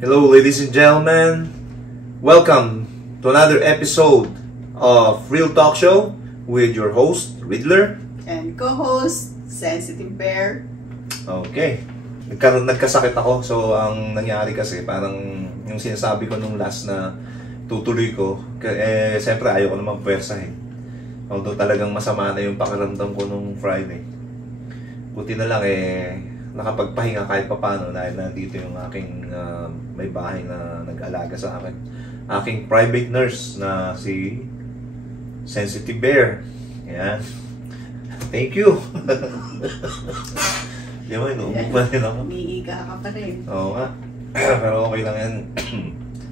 Hello, ladies and gentlemen. Welcome to another episode of Real Talk Show with your host, Riddler. And co-host, Sensitive Bear. Okay. Nagkasakit ako. So, ang nangyari kasi, parang yung sinasabi ko nung last na tutuloy ko, siyempre ayaw ko naman pwersa eh. Although talagang masama na yung pakiramdam ko nung Friday. Buti na lang nakapagpahinga kahit papano dahil nandito yung aking may bahay na nag-alaga sa akin. Aking private nurse na si Sensitive Bear. Ayan. Thank you. Di ba, inuubo pa rin ako. Umiiga ka pa rin. Oo nga. Pero okay lang yan.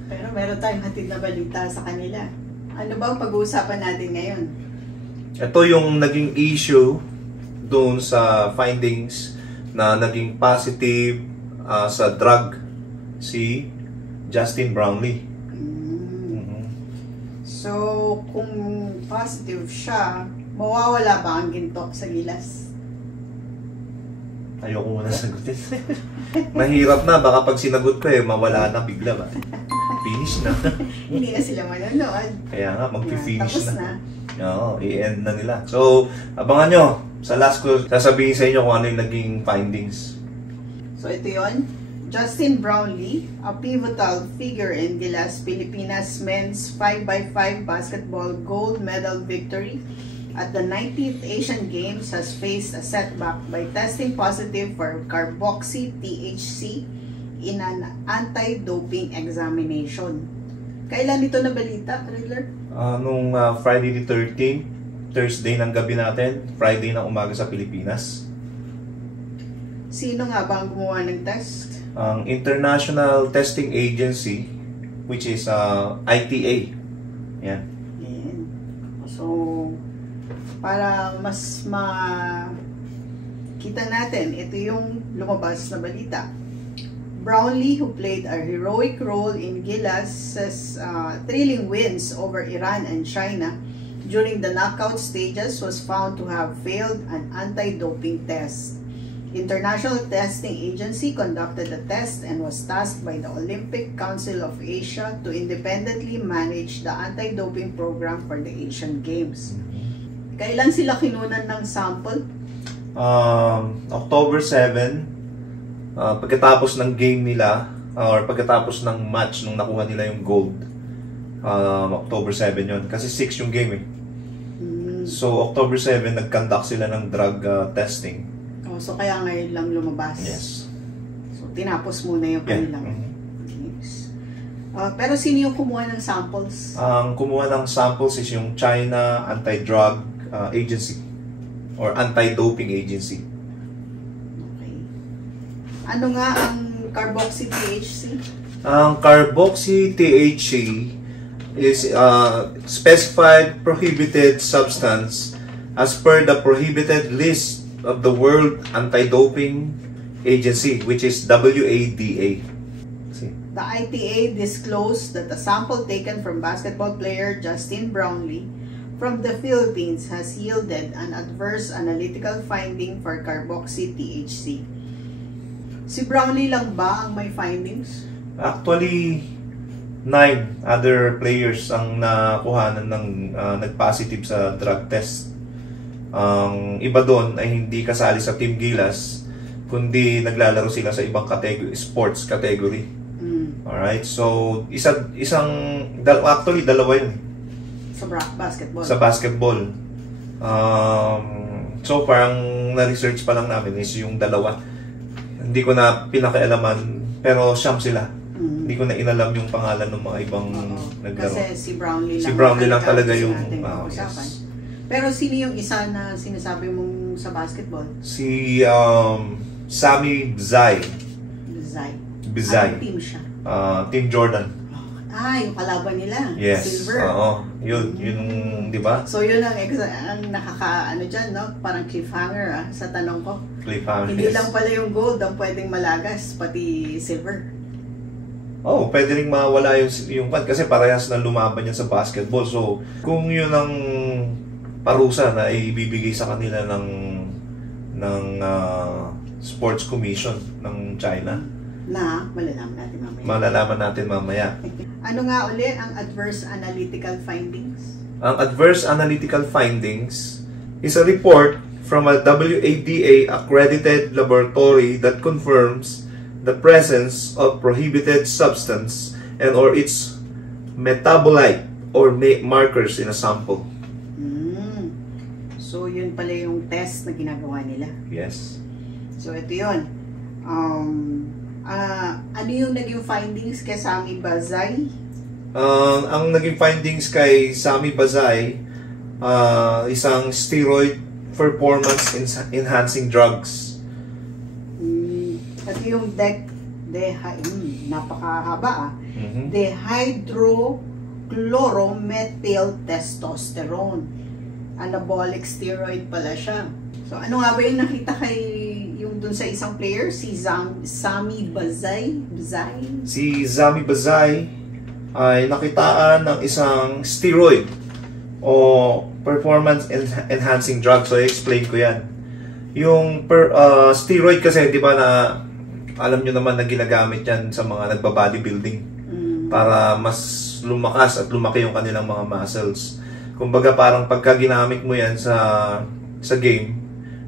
Pero meron tayong hatid na balita sa kanila. Ano ba ang pag-uusapan natin ngayon? Ito yung naging issue doon sa findings na naging positive sa drug si Justin Brownlee. So, kung positive siya, mawawala ba ang ginto sa gilas? Ayoko muna sagutin. Mahirap na, baka pag sinagot ko mawala na bigla ba? Finish na. Hindi na sila manonood. Kaya nga, mag-finish Tapos na. Oo, i-end na nila. So, abangan nyo. Sa last ko, sasabihin sa inyo kung ano yung naging findings. So, ito yon. Justin Brownlee, a pivotal figure in Gilas Pilipinas men's 5x5 basketball gold medal victory at the 19th Asian Games, has faced a setback by testing positive for carboxy-THC in an anti-doping examination. Kailan ito nabalita, Riddler? Nung Friday the 13th, Thursday ng gabi natin, Friday ng umaga sa Pilipinas. Sino nga ba ang gumawa ng test? Ang International Testing Agency, which is ITA. Yan. So, para mas makita natin, ito yung lumabas na balita. Brownlee, who played a heroic role in Gilas' thrilling wins over Iran and China during the knockout stages, was found to have failed an anti-doping test. International Testing Agency conducted the test and was tasked by the Olympic Council of Asia to independently manage the anti-doping program for the Asian Games. Kailan sila kinunan ng sample? October 7, pagkatapos ng game nila, or pagkatapos ng match nung nakuha nila yung gold. October 7 yun. Kasi 6 yung game eh. So, October 7, nag-conduct sila ng drug testing. So, kaya ngayon lang lumabas. Yes. So, tinapos muna yung kanilang games. Pero sino yung kumuha ng samples? Ang kumuha ng samples is yung China Anti-Drug Agency or Anti-Doping Agency. Okay. Ano nga ang carboxy-THC? Ang carboxy-THC is specified prohibited substance as per the prohibited list of the World Anti-Doping Agency, which is WADA. The ITA disclosed that a sample taken from basketball player Justin Brownlee from the Philippines has yielded an adverse analytical finding for carboxy-THC. Si Brownlee lang ba ang may findings? Actually, 9 other players ang nakuhanan ng nag-positive sa drug test. Ang iba doon ay hindi kasali sa Team Gilas, kundi naglalaro sila sa ibang sports category. Alright, so actually dalawa yun. Sa basketball? Sa basketball. So parang na-research pa lang namin is yung dalawa. Hindi ko na pinakialaman, pero siyam sila. Hindi ko na inalam yung pangalan ng mga ibang naglaro. Kasi si Brownlee lang. Si Brownlee lang talaga yung yes. Pero sino yung isa na sinasabi mong sa basketball? Si Sami Bizay. Bizay. Anong team siya? Team Jordan. Yung kalaban nila. Yes. Silver. Oo. Yun, di ba? So yun ang nakaka-ano dyan, no? Parang cliffhanger sa tanong ko. Cliffhanger. Hindi lang pala yung gold ang pwedeng malagas, pati silver. Pwede ring mawala yung kasi parehas na lumaban yan sa basketball. So, kung yun ang parusa na ibibigay sa kanila ng Sports Commission ng China, Na malalaman natin mamaya. Malalaman natin mamaya. Ano nga uli ang adverse analytical findings? Ang adverse analytical findings is a report from a WADA accredited laboratory that confirms the presence of prohibited substance and or its metabolite or markers in a sample. So, yun pala yung test na ginagawa nila. Yes. So, ito yun. Ano yung naging findings kay Sami Bazay? Ang naging findings kay Sami Bazay, isang steroid performance enhancing drugs. Ito yung napakahaba dehydrochloromethyltestosterone. Anabolic steroid pala siya. So, ano nga ba yung nakita yung dun sa isang player? Si Sami Bazay? Si Sami Bazay ay nakitaan ng isang steroid o performance enhancing drug. So, i-explain ko yan. Yung steroid kasi, di ba na alam nyo naman na ginagamit yan sa mga nagba-bodybuilding para mas lumakas at lumaki yung kanilang mga muscles. Kumbaga parang pagka ginamit mo yan sa game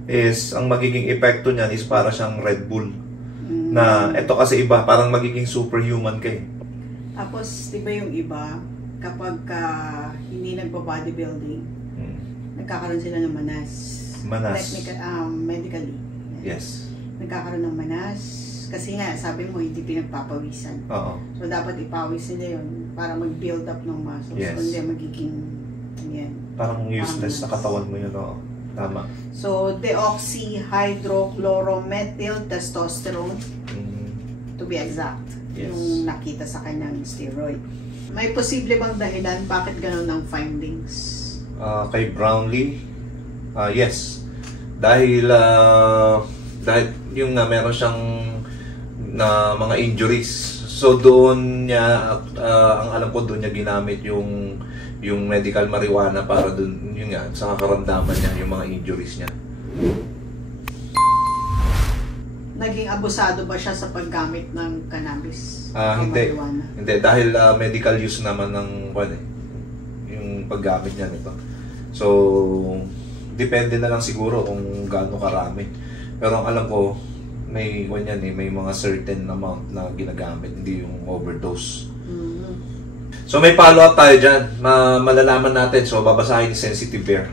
is ang magiging epekto niyan is para siyang Red Bull. Na ito kasi iba, parang magiging superhuman ka eh. Tapos, di ba yung iba, kapag hindi nagpa-bodybuilding, nagkakaroon sila ng manas. Medically. Yes. Nagkakaroon ng manas. Kasi nga, sabi mo, hindi pinagpapawisan. Oo. So, dapat ipawis nila yun para mag-build up ng muscles. Yes. Kundi magiging, parang useless na katawan mo yun, oo. Tama. So, deoxyhydrochloromethyltestosterone, to be exact, yung nakita sa kanyang steroid. May posible bang dahilan bakit ganun ang findings? Kay Brownlee, yes. Dahil yung meron siyang na mga injuries. So doon niya, ang alam ko doon niya ginamit yung medical marijuana para doon, yun nga, sa karamdaman niya, yung mga injuries niya. Naging abusado ba siya sa paggamit ng cannabis? Hindi. Hindi, dahil medical use naman ng yung paggamit niya nito. So, depende na lang siguro kung gaano karami. Pero ang alam ko, may may mga certain amount na ginagamit, hindi yung overdose. So may follow-up tayo dyan. Malalaman natin. So babasahin ni Sensitive Bear.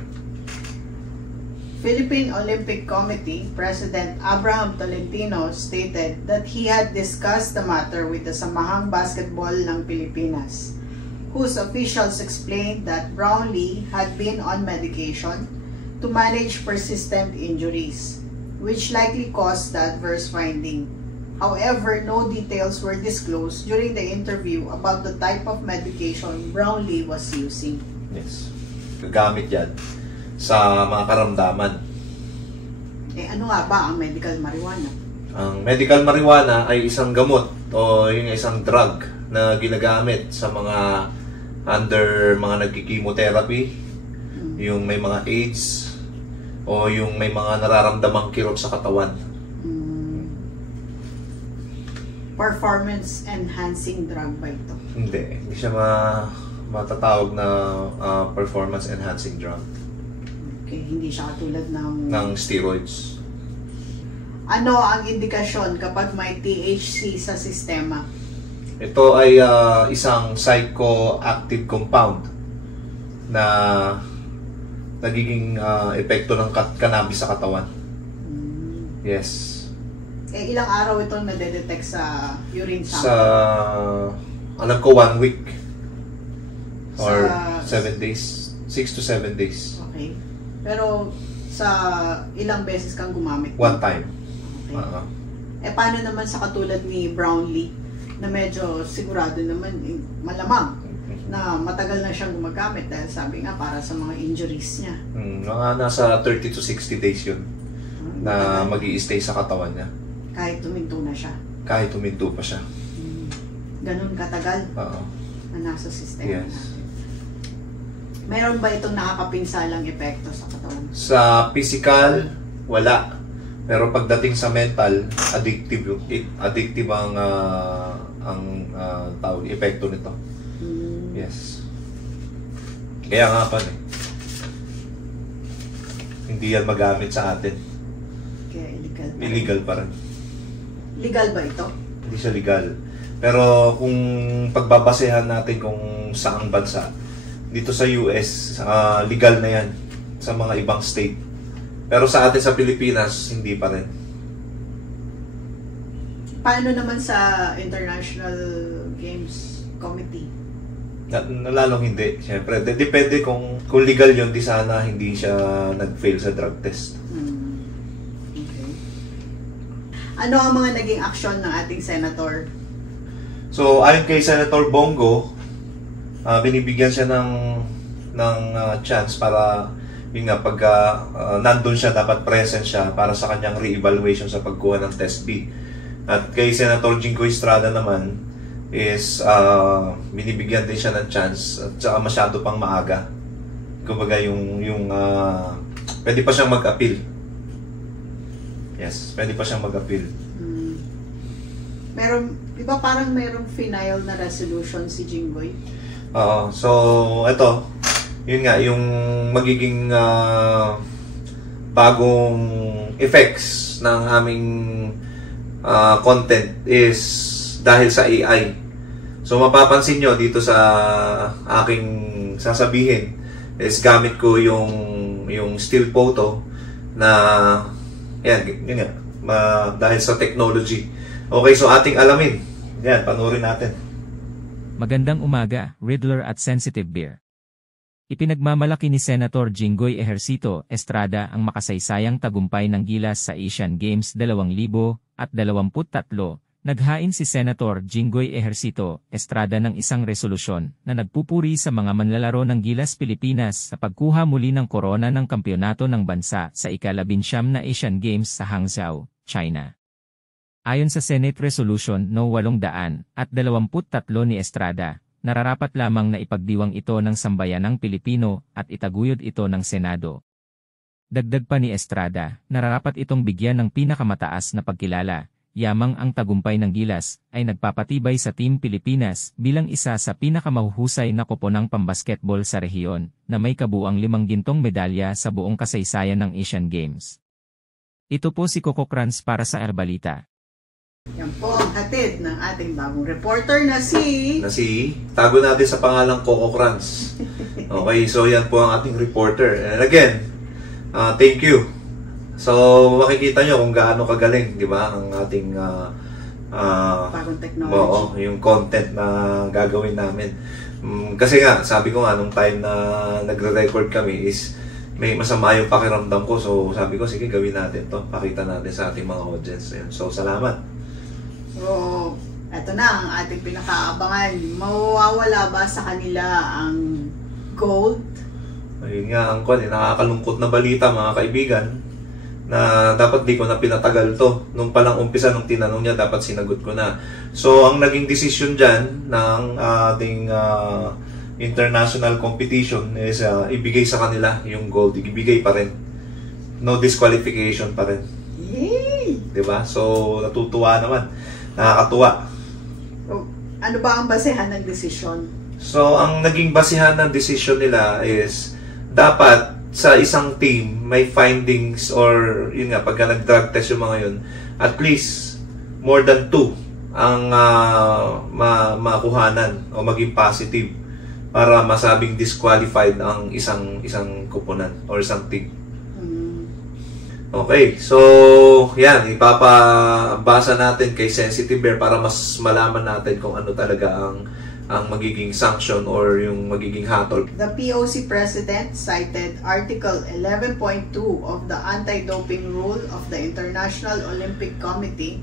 Philippine Olympic Committee President Abraham Tolentino stated that he had discussed the matter with the Samahang Basketball ng Pilipinas, whose officials explained that Brownlee had been on medication to manage persistent injuries, which likely caused the adverse finding. However, no details were disclosed during the interview about the type of medication Brownlee was using. Yes. Gagamit yan sa mga karamdaman. Ano nga ba ang medical marijuana? Ang medical marijuana ay isang gamot o yung isang drug na ginagamit sa mga under mga nagki-chemotherapy, yung may mga AIDS, o yung may mga nararamdamang kirot sa katawan. Performance enhancing drug ba ito? Hindi siya matatawag na performance enhancing drug. Okay, hindi siya katulad ng steroids. Ano ang indikasyon kapag may THC sa sistema? Ito ay isang psychoactive compound na nagiging epekto ng cannabis sa katawan. Yes. Ilang araw itong nade-detect sa urine sample? Alam ko 1 week. Or 7 days. 6 to 7 days. Okay. Pero sa ilang beses kang gumamit? 1 time. Okay. Paano naman sa katulad ni Brownlee na medyo sigurado naman, malamang na matagal na siyang gumagamit dahil sabi nga para sa mga injuries niya. Mga nasa 30 to 60 days yun na mag-i-stay sa katawan niya. Kahit tuminto na siya? Kahit tuminto pa siya. Ganun katagal? Oo. Na nasa sistema natin. Meron ba itong nakakapinsalang epekto sa katawan? Sa physical, wala. Pero pagdating sa mental, addictive ang tawag, epekto nito. Yes. Kaya nga pa hindi yan magamit sa atin. Kaya illegal pa rin. Legal ba ito? Hindi siya legal. Pero kung pagbabasehan natin kung saang bansa, dito sa US, legal na yan sa mga ibang state. Pero sa atin sa Pilipinas, hindi pa rin. Paano naman sa International Games Committee? Lalong hindi. Siyempre, depende kung legal yun, di sana hindi siya nag-fail sa drug test. Okay. Ano ang mga naging aksyon ng ating senator? So, ayon kay Senator Bongo, binibigyan siya ng chance para yun nga, pag nandun siya, dapat present siya para sa kanyang re-evaluation sa pagkuha ng Test B. At kay Senator Jinggoy Estrada naman is binibigyan din siya ng chance at saka masyado pang maaga. Kumbaga pwede pa siyang mag-appeal. Yes, pwede pa siyang mag-appeal. Diba parang merong final na resolution si Jinggoy? So ito, yun nga, yung magiging bagong effects ng aming content is dahil sa AI. So mapapansin nyo dito sa aking sasabihin is gamit ko yung still photo na yun nga, dahil sa technology. Okay, so ating alamin. Yan, panoorin natin. Magandang umaga, Riddler at Sensitive Bear. Ipinagmamalaki ni Senator Jinggoy Estrada ang makasaysayang tagumpay ng Gilas sa Asian Games 2023. Naghain si Senator Jinggoy Estrada ng isang resolusyon na nagpupuri sa mga manlalaro ng Gilas Pilipinas sa pagkuha muli ng korona ng kampyonato ng bansa sa ika-19 na Asian Games sa Hangzhou, China. Ayon sa Senate Resolution No. 823 ni Estrada, nararapat lamang na ipagdiwang ito ng sambayanang Pilipino at itaguyod ito ng Senado. Dagdag pa ni Estrada, nararapat itong bigyan ng pinakamataas na pagkilala. Yamang ang tagumpay ng Gilas ay nagpapatibay sa Team Pilipinas bilang isa sa pinakamahuhusay na koponang pambasketball sa rehiyon na may kabuuang 5 gintong medalya sa buong kasaysayan ng Asian Games. Ito po si Coco Kranz para sa Erbalita. Yan po ang hatid ng ating bagong reporter na si... Tago natin sa pangalang Coco Kranz. Okay, so yan po ang ating reporter. And again, thank you. So, makikita nyo kung gaano kagaling, di ba, ang ating bagong technology. Yung content na gagawin namin. Kasi nga, sabi ko nga, nung time na nagre-record kami is may masama yung pakiramdam ko. So, sabi ko, sige, gawin natin to. Pakita natin sa ating mga audience. So, salamat. So, eto na ang ating pinakaabangan. Mawawala ba sa kanila ang gold? Ayun nga, ang nakakalungkot na balita, mga kaibigan, na dapat di ko na pinatagal to. Nung palang umpisa, nung tinanong niya, dapat sinagot ko na. So, ang naging decision dyan ng ating international competition is ibigay sa kanila yung gold. Ibigay pa rin. No disqualification pa rin. Yay! Diba? So, natutuwa naman. Nakakatuwa. So, ano ba ang basehan ng desisyon? So, ang naging basehan ng desisyon nila is dapat sa isang team may findings or yun nga, pagka nag-drug test yung mga yun, at least more than 2 ang makuhanan o maging positive para masabing disqualified ang isang koponan or isang team. Okay, so yan, ipapabasa natin kay Sensitive Bear para mas malaman natin kung ano talaga ang magiging sanction or yung magiging hatol. The POC President cited Article 11.2 of the Anti-Doping Rule of the International Olympic Committee,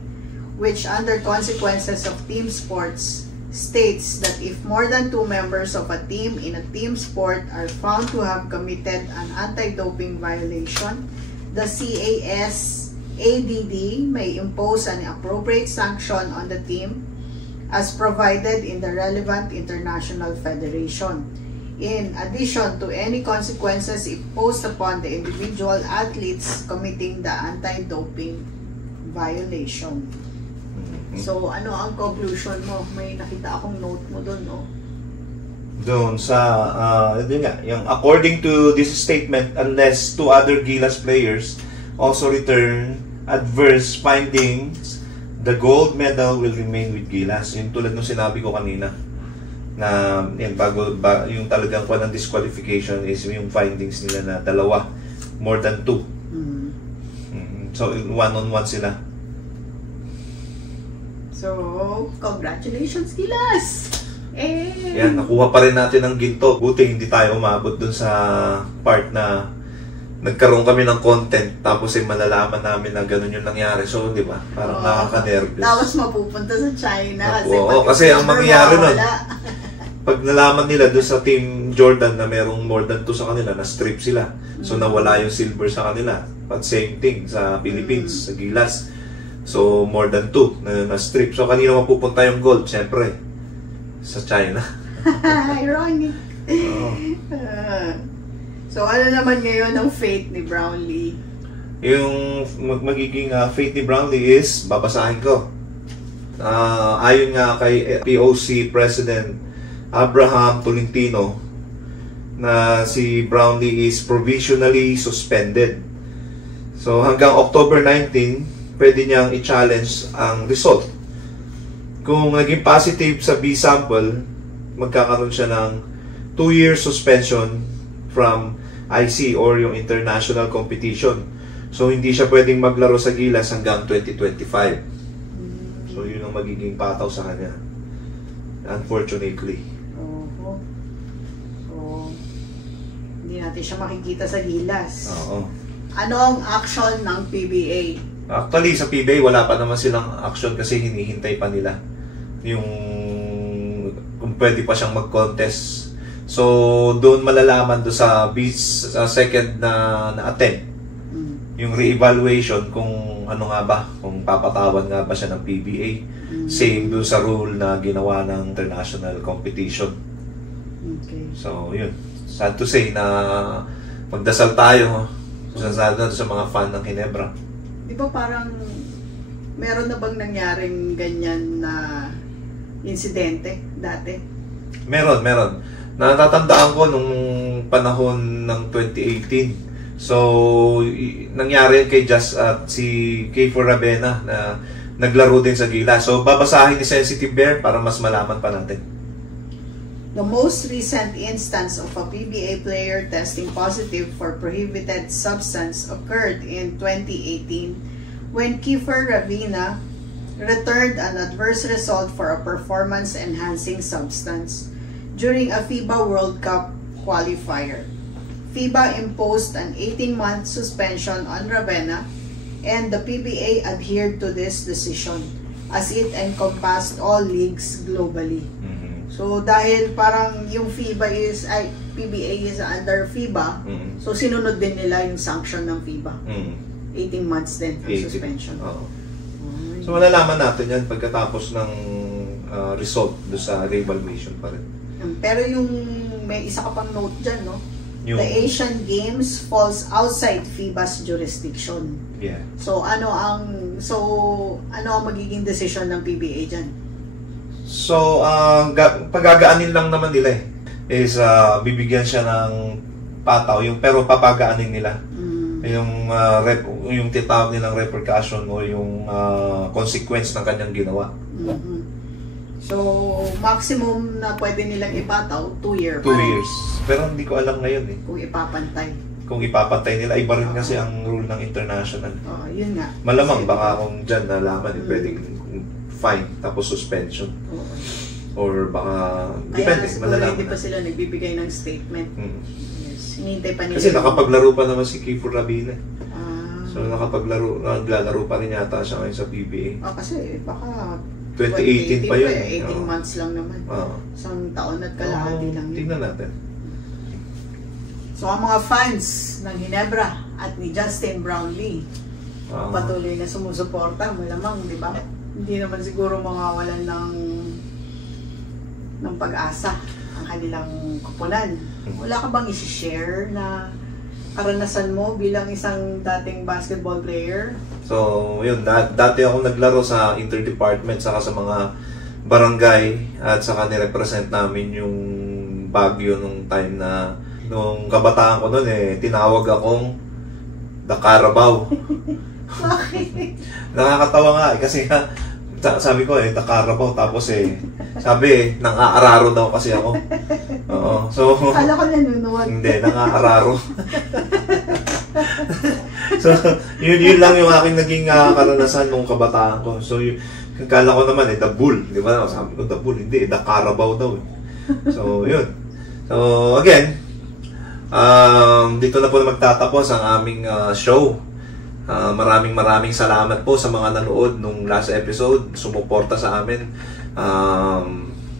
which under consequences of team sports states that if more than 2 members of a team in a team sport are found to have committed an anti-doping violation, the CAS-ADD may impose an appropriate sanction on the team as provided in the relevant international federation. in addition to any consequences imposed upon the individual athletes committing the anti-doping violation. So, ano ang conclusion mo? May nakita akong note mo doon, no? Doon sa, yun nga, yung according to this statement, unless two other Gilas players also return adverse findings, the gold medal will remain with Gilas. Yung tulad ng sinabi ko kanina, na yan, yung talagang ng disqualification is yung findings nila na dalawa, more than 2. So, one-on-one sila. So, congratulations, Gilas! Yan, nakuha pa rin natin ng ginto. Buti hindi tayo umabot dun sa part na nagkaroon kami ng content tapos ay malalaman namin na ganun yung nangyari. So, di ba? Parang nakaka-nervous. Tapos mapupunta sa China. Kasi ang mangyayari nun, pag nalaman nila dun sa Team Jordan na merong more than 2 sa kanila, na-strip sila. So, nawala yung silver sa kanila. But same thing sa Philippines, sa Gilas. So, more than 2 na-strip. So, kanina mapupunta yung gold, syempre. Sa China. Ironic. So, ano naman ngayon ang fate ni Brownlee? Yung magiging fate ni Brownlee is, babasahin ko. Ayon nga kay POC President Abraham Tolentino, na si Brownlee is provisionally suspended. So, hanggang October 19, pwede niyang i-challenge ang result. Kung naging positive sa B sample, magkakaroon siya ng 2-year suspension from IC or yung international competition. So, hindi siya pwedeng maglaro sa Gilas hanggang 2025. So, yun ang magiging pataw sa kanya. Unfortunately. So, hindi natin siya makikita sa Gilas. Oo. Ano ang action ng PBA? Actually, sa PBA, wala pa naman silang action kasi hinihintay pa nila yung kung pwede pa siyang mag-contest. So, doon malalaman do sa second na attempt yung re-evaluation kung ano nga ba, kung papatawan nga ba siya ng PBA. Same doon sa rule na ginawa ng international competition. Okay. So, yun. Sad to say na magdasal tayo sa mga fan ng Ginebra. Di ba parang meron na bang nangyaring ganyan na insidente dati? Meron. Natatandaan ko nung panahon ng 2018. So, nangyari kay Just at si Kiefer Ravena na naglaro din sa Gilas. So, babasahin ni Sensitive Bear para mas malaman pa natin. The most recent instance of a PBA player testing positive for prohibited substance occurred in 2018 when Kiefer Ravena returned an adverse result for a performance-enhancing substance during a FIBA World Cup qualifier. FIBA imposed an 18-month suspension on Ravena, and the PBA adhered to this decision as it encompassed all leagues globally. So dahil parang yung PBA is under FIBA, so sinunod din nila yung sanction ng FIBA. 18 months din ang suspension. So malalaman natin yan pagkatapos ng result do sa evaluation pa rin. Pero yung may isa ka pang note dyan, no? Yung, the Asian Games falls outside FIBA's jurisdiction. Yeah. So ano ang magiging decision ng PBA dyan? So pagagaanin lang naman nila is bibigyan siya ng pataw pero papagaanin nila. Yung titawag nilang repercussion o yung consequence ng kanyang ginawa. So, maximum na pwede nilang ipataw, 2 years. 2 years. Pero hindi ko alam ngayon Kung ipapantay. Kung ipapantay nila, iba rin kasi ang rule ng international. Yun nga. Malamang baka kung dyan nalaman, pwedeng fine, tapos suspension. Or baka, depende, malalaman. Hindi pa sila nagbibigay ng statement. Yes. Hinihintay pa nila. Kasi nakapaglaro pa naman si Kiefer Ravena. So naglalaro pa rin yata siya ngayon sa PBA. Kasi baka 2018 pa yun. 18 months lang naman. Isang taon at kalahati lang yun. Tingnan natin. So ang mga fans ng Ginebra at ni Justin Brownlee patuloy na sumusuporta, malamang, di ba? Hindi naman siguro mawawalan ng pag-asa. ang kanilang kupunan. Wala ka bang i-share na karanasan mo bilang isang dating basketball player? So, yun, dati ako naglaro sa interdepartment saka sa mga barangay at saka nirepresent namin yung Baguio nung time na nung kabataan ko noon tinawag akong The Carabao. Bakit? Nakakatawa nga kasi sabi ko The Carabao tapos sabi nang-aararo daw kasi ako. Oo. So Kala ko nanunuwag. hindi, nang-aararo. So yun lang yung aking naging karanasan nung kabataan ko. So kala ko naman The Bull, di ba? Sabi ko The Bull, hindi, The Carabao daw. So yun. So again, dito na po magtatapos ang aming show. Maraming salamat po sa mga nanood nung last episode, sumuporta sa amin.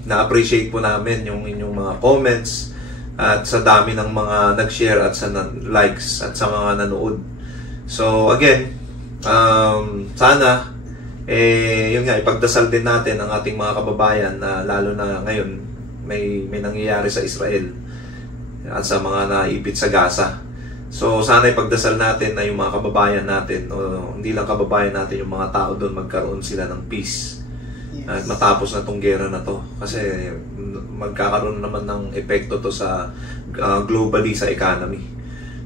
Na-appreciate po namin yung inyong mga comments at sa dami ng mga nag-share at sa likes at sa mga nanood. So again, sana yun nga, ipagdasal din natin ang ating mga kababayan na lalo na ngayon may nangyayari sa Israel at sa mga naipit sa Gaza. So sana ipagdasal natin na yung mga kababayan natin, o hindi lang kababayan natin, yung mga tao doon magkaroon sila ng peace. Yes. At matapos na tong gera na to. Kasi magkakaroon naman ng epekto to sa globally sa economy.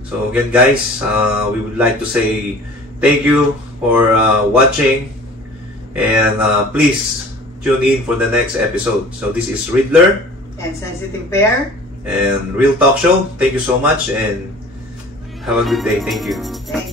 So again guys, we would like to say thank you for watching, and please tune in for the next episode. So this is Riddler and Sensitive Bear and Real Talk Show. Thank you so much and have a good day. Thank you. Thank you.